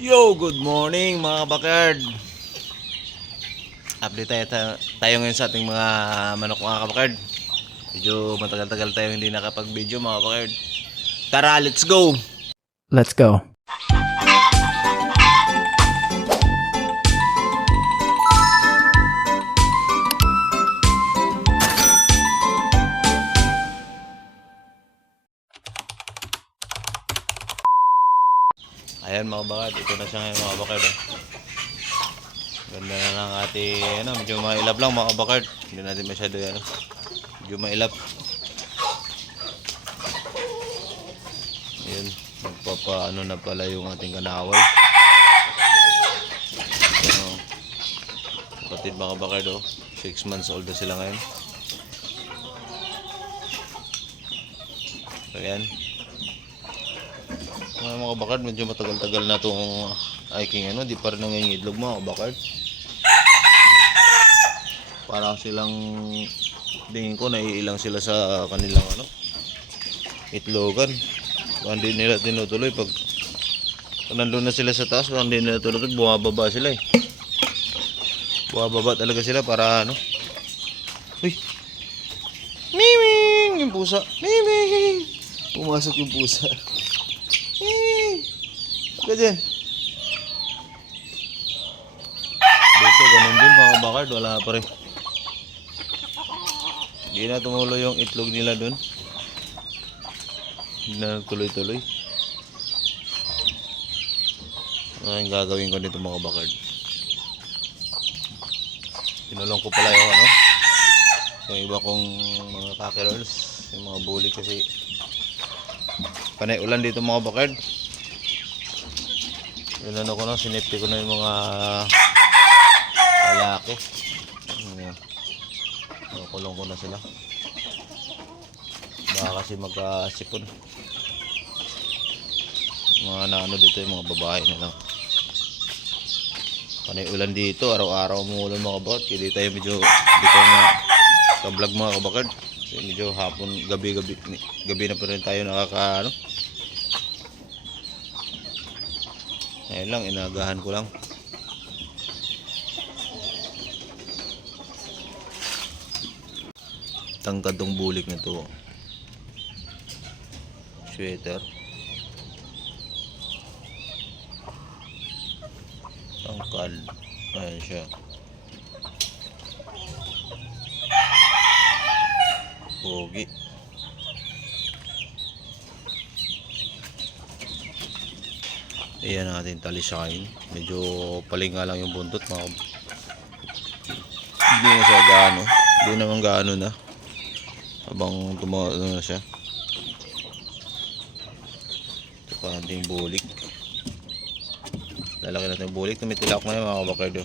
Yo, good morning mga kabakard. Update tayo ngayon sa ating mga manok mga kabakard. Medyo matagal-tagal tayo hindi nakapag-video mga kabakard. Tara, let's go! Let's go. Ayan mga kabakard, ito na siya ngayon mga kabakard. Ganda na ng ating medyo mailap lang mga kabakard. Hindi natin masyado medyo mailap. Ayan, magpapaano na pala yung ating kanaway. Kapatid mga kabakard, 6 months old na sila ngayon. Ayan. Mga kabakard, medyo matagal-tagal na itong hiking di pa rin nangingidlog mga kabakard. Parang silang tingin ko naiilang sila sa kanilang itlogan. Hindi nila tinutuloy pag nandun na sila sa taas, hindi nila tinutuloy, bumababa sila bumababa talaga sila para uy, miming yung pusa, miming, pumasok yung pusa. Ka dyan. Dito ganun din mga kabakard, wala pa rin. Hindi na tumuloy yung itlog nila dun. Hindi na tuloy-tuloy. Ano yung gagawin ko dito mga kabakard? Pinulong ko pala yung iba kong mga cockerels, yung mga bully kasi panay ulan dito mga kabakard. Yun ko sinipti ko na yung mga lalaki. Kulong ko na sila. Baka kasi magkasipon. Mga dito yung mga babae na lang. Panay ulan dito, araw-araw umuulan mga kabakard. Kaya di tayo medyo ka-vlog mga kabakard. Kasi medyo hapon, gabi na pa rin tayo Ayun lang, inagahan ko lang. Tangkad tong bulik na to. Sweater. Tangkad. Ayan siya. Pogi. Ayan ang ating talisakin. Medyo palinga lang yung buntot mga. Hindi na siya gaano. Hindi naman gaano na. Habang na siya. Ito pa ating bulik. Lalaki natin yung bulik. Tumitilak na yun mga kabakard.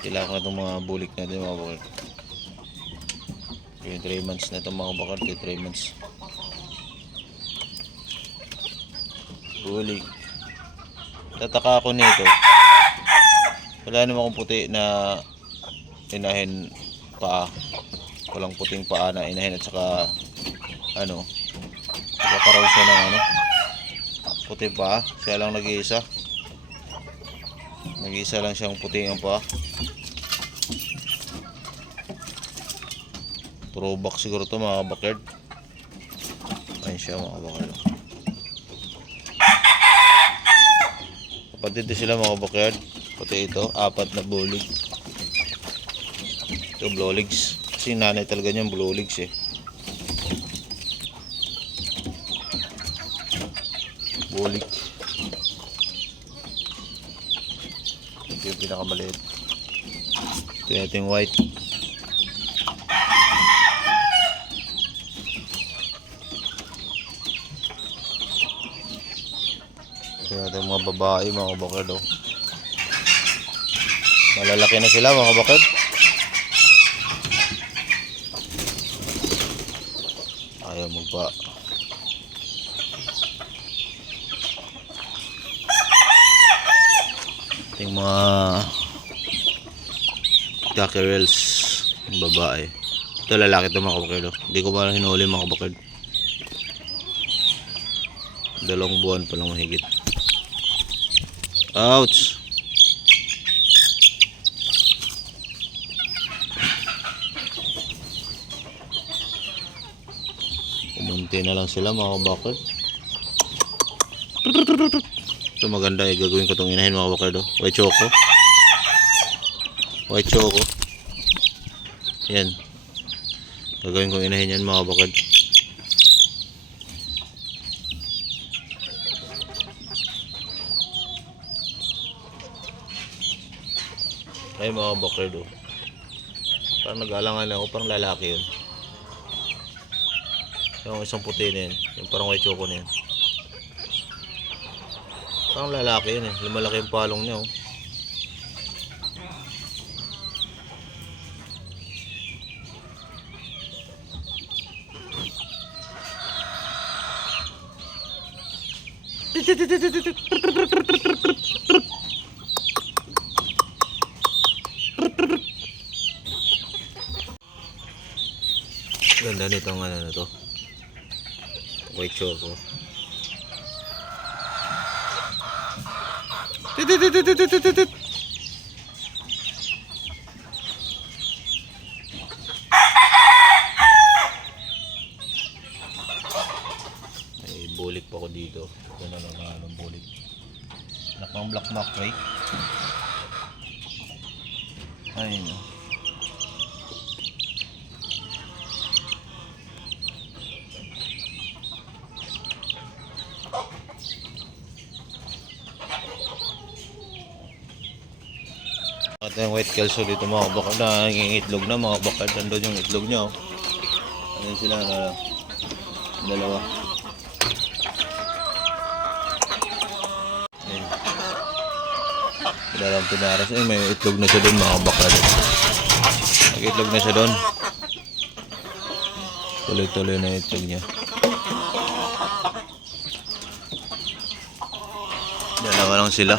Tilak na itong mga bulik natin mga kabakard. Yung 3 months na itong mga kabakard. 3 months. Bulik. Tataka ako nito. Wala naman akong puti na inahin paa. Walang puting paa na inahin at saka nagkakaroon siya ng puting paa. Siya lang nag-iisa. Nag-iisa lang siyang puting ang paa. Throwback siguro to mga kabakard. Ayun siya mga kabakard. Kapatid din sila mga kabakard. Pati ito, 4 na bulig. Ito blue legs. Kasi nanay talaga niyan blue legs Bulik. Ito yung pinakamaliit. Ito yung ating white. Ito yung ating mga babae mga kabakard. Malalaki na sila mga kabakard. Ayaw magpa. Yung mga cockerels babae. Ito lalaki ito mga kabakard. Hindi ko pa hinuli mga kabakard. 2 buwan pa lang mahigit. Ouch! Kumunti na lang sila mga kabakard. Ito maganda eh. Gagawin ko itong inahin mga kabakard. Oh. White choco. White choco. Yan. Gagawin kong inahin yan mga kabakard. Ay mga kabakard oh. Parang nag-alangan ako. Parang lalaki yun. Yung isang puti na yun. Yung parang white choco na yun. Parang lalaki yun eh. Lumalaki yung palong niya oh. Ganda nitong ano na to. White choco. May bulik pa ko dito. Ito na lang ang bulik. Anak ng black macrae. Ayun o. At yung white kelso dito mga kabakard na itlog na mga kabakard. Nandun yung itlog niya oh. Ayun sila na dalawa. Ayun. Dalang pinaras. Ayun may itlog na siya doon mga kabakard. Nag-itlog na siya doon. Tuloy-tuloy na itlog niya. Dalawa lang sila.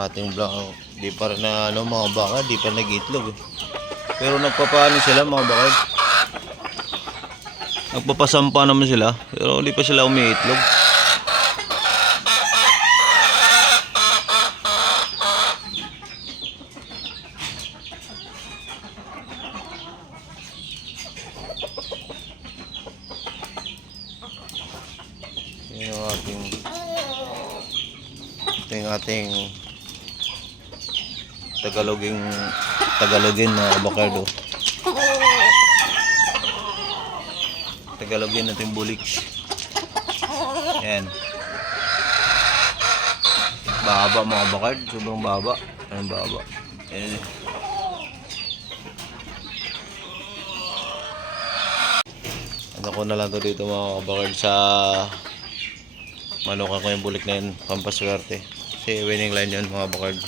Ating black di pa rin na ano mga baka di pa nag-itlog eh. Pero nagpapaano sila mga baka, nagpapasampa naman sila pero hindi pa sila umiitlog. Yan ang ating Tagalogin na avocado. Tagalogin natin bulik. Yan. Baba mga avocado, sobrang baba. Ang baba. Yan. Ano ko na lang to dito mga avocado sa manukan ko yung bulik na yun, pampaswerte. Kasi winning line yun mga avocado.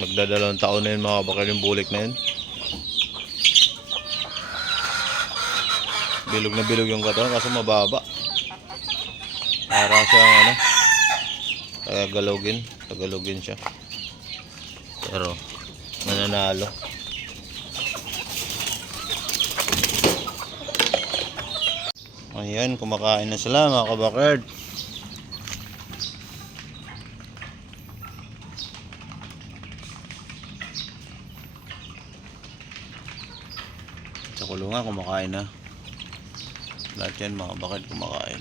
Magdadalawang taon na yun mga kabakard yung bulik na yun. Bilog na bilog yung katawan kaso mababa. Para siyang ano, Tagalogin siya. Pero nananalo. Ayan, kumakain na sila mga kabakard. Sa kulungan kumakain na. Lahat yan mga kabakard kumakain.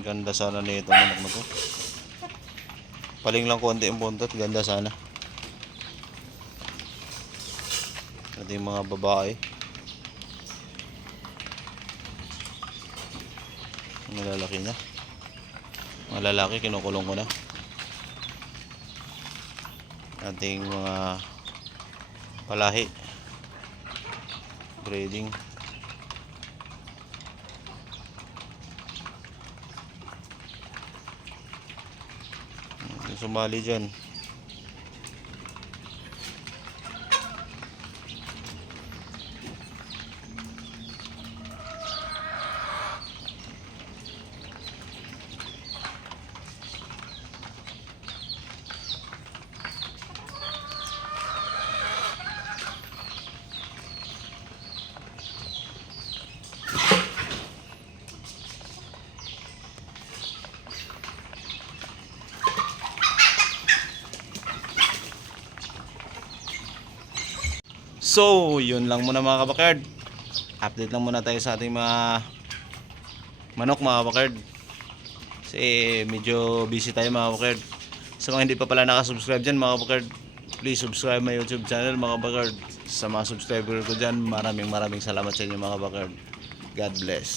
Ganda sana nito manok na to. Paling lang konti ang buntot, ganda sana. Ito yung mga babae. Malalaki na. Mga lalaki kinukulong ko na. Ating mga palahi. Breeding. Sumali dyan. So, yun lang muna mga kabakard. Update lang muna tayo sa ating mga manok mga kabakard. Kasi medyo busy tayo mga kabakard. Sa mga hindi pa pala nakasubscribe dyan mga kabakard, please subscribe my YouTube channel mga kabakard. Sa mga subscriber ko dyan, maraming salamat sa inyo mga kabakard. God bless.